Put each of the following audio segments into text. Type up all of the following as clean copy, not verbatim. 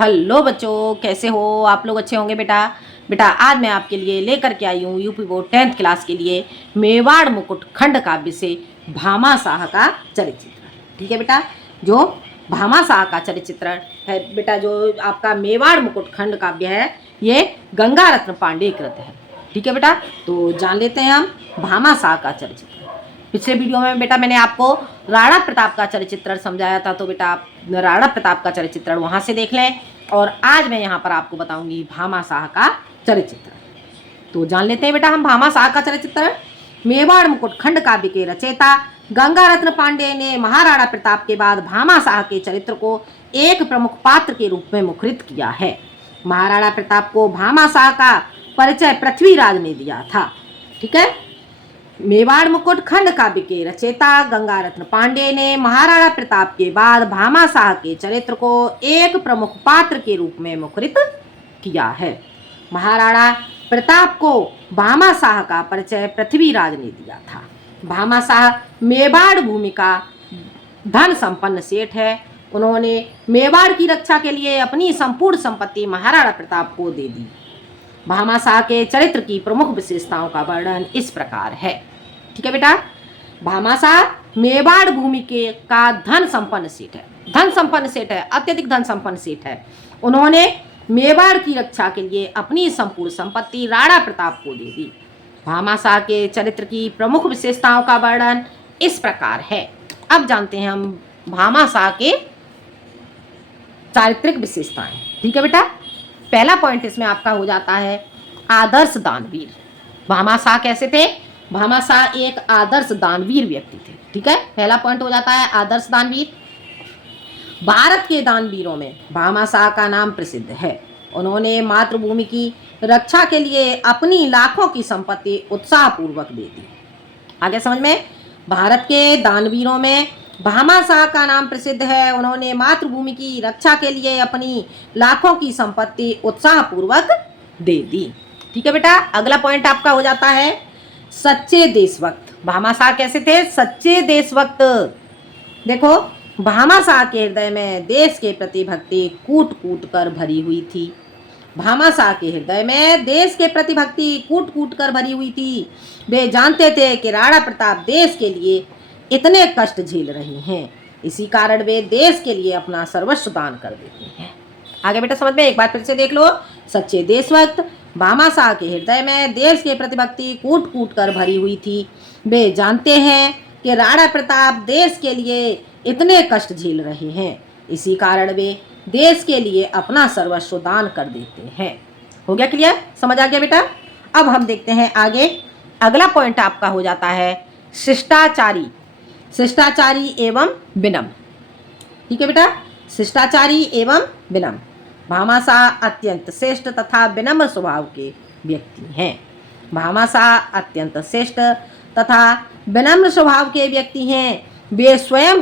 Hello बच्चों, कैसे हो आप लोग? अच्छे होंगे बेटा। बेटा आज मैं आपके लिए लेकर के आई हूँ यूपी बोर्ड 10th क्लास के लिए मेवाड़ मुकुट खंड काव्य से भामा शाह का चरित्र। ठीक है बेटा, जो भामा शाह का चरित्र है बेटा, जो आपका मेवाड़ मुकुट खंड काव्य है, ये गंगा रत्न पांडे कृत है। ठीक है बेटा, तो जान लेते हैं हम भामा शाह का चरित्र। पिछले वीडियो में बेटा मैंने आपको राणा प्रताप का चरित्र समझाया था, तो बेटा आप राणा प्रताप का चरित्र वहां से देख लें। और आज मैं यहाँ पर आपको बताऊंगी भामा शाह का चरित्र। तो जान लेते हैं बेटा हम भामा शाह का चरित्र। मेवाड़ मुकुट खंड काव्य के रचयिता गंगा रत्न पांडे ने महाराणा प्रताप के बाद भामा शाह के चरित्र को एक प्रमुख पात्र के रूप में मुखरित किया है। महाराणा प्रताप को भामा शाह का परिचय पृथ्वीराज ने दिया था। ठीक है, मेवाड़ मुकुट खंड काव्य के रचयिता गंगा रत्न पांडे ने महाराणा प्रताप के बाद भामा शाह के चरित्र को एक प्रमुख पात्र के रूप में मुखरित किया है। महाराणा प्रताप को भामा शाह का परिचय पृथ्वीराज ने दिया था। भामा शाह मेवाड़ भूमि का धन संपन्न सेठ है। उन्होंने मेवाड़ की रक्षा के लिए अपनी संपूर्ण संपत्ति महाराणा प्रताप को दे दी। भामा शाह के चरित्र की प्रमुख विशेषताओं का वर्णन इस प्रकार है। ठीक है बेटा, भामा शाह मेवाड़ भूमि के का धन संपन्न सेठ है। धन संपन्न सेठ है, अत्यधिक धन संपन्न सेठ है। उन्होंने मेवाड़ की रक्षा के लिए अपनी संपूर्ण संपत्ति राणा प्रताप को दे दी। भामा शाह के चरित्र की प्रमुख विशेषताओं का वर्णन इस प्रकार है। अब जानते हैं हम भामा शाह के चारित्रिक विशेषताएं। ठीक है बेटा, पहला पॉइंट इसमें आपका हो जाता है आदर्श दानवीर। भामा शाह कैसे थे? भामा शाह एक आदर्श दानवीर व्यक्ति थे। ठीक है, पहला पॉइंट हो जाता है आदर्श दानवीर। भारत के दानवीरों में भामा शाह का नाम प्रसिद्ध है। उन्होंने मातृभूमि की रक्षा के लिए अपनी लाखों की संपत्ति उत्साहपूर्वक दे दी। आगे समझ में, भारत के दानवीरों में भामा शाह का नाम प्रसिद्ध है। उन्होंने मातृभूमि की रक्षा के लिए अपनी लाखों की संपत्ति उत्साहपूर्वक दे दी। ठीक है बेटा, अगला पॉइंट आपका हो जाता है सच्चे देशभक्त। भामा शाह कैसे थे? सच्चे देशभक्त। देखो, भामा शाह के हृदय में देश के प्रति भक्ति कूट कूट कर भरी हुई थी। भामा शाह के हृदय में देश के प्रति भक्ति कूट कूट कर भरी हुई थी। वे जानते थे कि राणा प्रताप देश के लिए इतने कष्ट झेल रहे हैं, इसी कारण वे देश के लिए अपना सर्वस्व दान कर देते हैं। आगे बेटा समझ में, एक बार फिर से देख लो। सच्चे देशभक्त। भामा शाह के हृदय में देश के प्रति भक्ति कूट कूट कर भरी हुई थी। वे जानते हैं कि राणा प्रताप देश के लिए इतने कष्ट झेल रहे हैं, इसी कारण वे देश के लिए अपना सर्वस्व दान कर देते हैं। हो गया क्लियर? समझ आ गया बेटा? अब हम देखते हैं आगे। अगला पॉइंट आपका हो जाता है शिष्टाचारी। शिष्टाचारी एवं विनम्र। ठीक है बेटा, शिष्टाचारी एवं विनम्र। भामा शाह अत्यंत श्रेष्ठ तथा विनम्र स्वभाव के व्यक्ति हैं। भामा शाह अत्यंत श्रेष्ठ तथा विनम्र स्वभाव के व्यक्ति हैं। वे स्वयं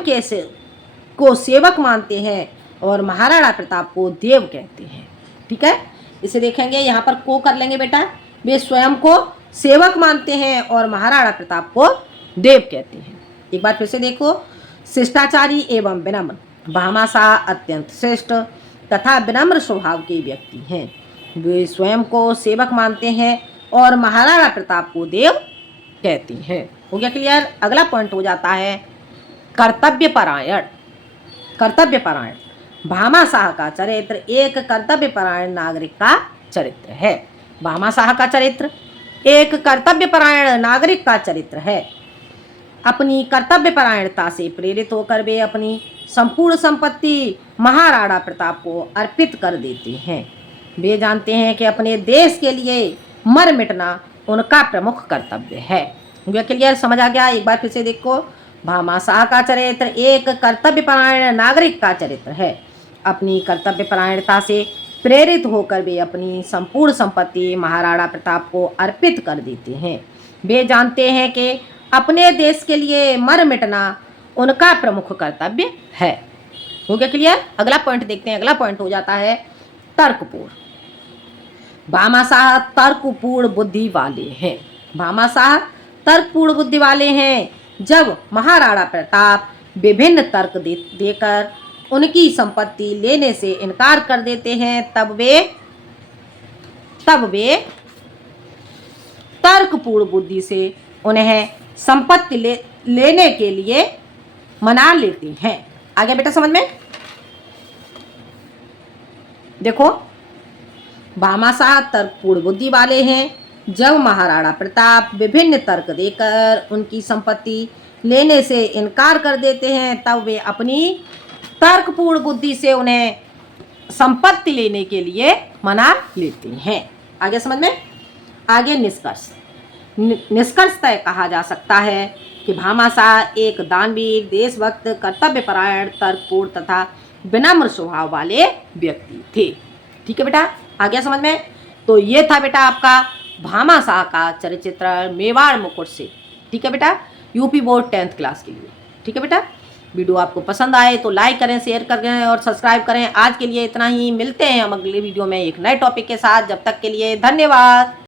को सेवक मानते हैं और महाराणा प्रताप को देव कहते हैं। ठीक है, इसे देखेंगे, यहाँ पर को कर लेंगे बेटा। वे स्वयं को सेवक मानते हैं और महाराणा प्रताप को देव कहते हैं। एक बार फिर से देखो, शिष्टाचारी एवं विनम्र। भामा शाह अत्यंत श्रेष्ठ तथा विनम्र स्वभाव के व्यक्ति हैं। वे स्वयं को सेवक मानते हैं और महाराणा प्रताप को देव कहते हैं। हो गया क्लियर? अगला पॉइंट हो जाता है कर्तव्यपरायण। कर्तव्यपरायण। भामा शाह का चरित्र एक कर्तव्यपरायण नागरिक का चरित्र है। भामा शाह का चरित्र एक कर्तव्यपरायण नागरिक का चरित्र है। अपनी कर्तव्यपरायणता से प्रेरित होकर वे अपनी संपूर्ण संपत्ति महाराणा प्रताप को अर्पित कर देते हैं। वे जानते हैं कि अपने देश के लिए मर मिटना उनका प्रमुख कर्तव्य है। मुझे क्लियर? समझ आ गया? एक बार फिर से देखो, भामा शाह का चरित्र एक कर्तव्यपरायण नागरिक का चरित्र है। अपनी कर्तव्यपरायणता से प्रेरित होकर वे अपनी संपूर्ण संपत्ति महाराणा प्रताप को अर्पित कर देते हैं। वे जानते हैं कि अपने देश के लिए मर मिटना उनका प्रमुख कर्तव्य है। हो गया क्लियर? अगला पॉइंट देखते हैं। अगला पॉइंट हो जाता है तर्कपूर्ण। भामा शाह तर्कपूर्ण बुद्धि वाले हैं। भामा शाह तर्कपूर्ण बुद्धि वाले हैं। जब महाराणा प्रताप विभिन्न तर्क देकर उनकी संपत्ति लेने से इनकार कर देते हैं, तब वे तर्कपूर्ण बुद्धि से उन्हें संपत्ति लेने के लिए मना लेते हैं। आ गया बेटा समझ में? देखो, भामाशाह तर्कपूर्ण बुद्धि वाले हैं। जब महाराणा प्रताप विभिन्न तर्क देकर उनकी संपत्ति लेने से इनकार कर देते हैं, तब वे अपनी तर्कपूर्ण बुद्धि से उन्हें संपत्ति लेने के लिए मना लेते हैं। आगे समझ में? आगे निष्कर्ष। निष्कर्षतः कहा जा सकता है कि भामाशाह एक दानवीर, देशभक्त, कर्तव्यपरायण, तर्कपूर्ण तथा विनम्र स्वभाव वाले व्यक्ति थे। ठीक है बेटा, आ गया समझ में? तो ये था बेटा आपका भामाशाह का चरित्र मेवाड़ मुकुट से। ठीक है बेटा, यूपी बोर्ड 10th क्लास के लिए। ठीक है बेटा, वीडियो आपको पसंद आए तो लाइक करें, शेयर करें और सब्सक्राइब करें। आज के लिए इतना ही, मिलते हैं हम अगले वीडियो में एक नए टॉपिक के साथ। जब तक के लिए धन्यवाद।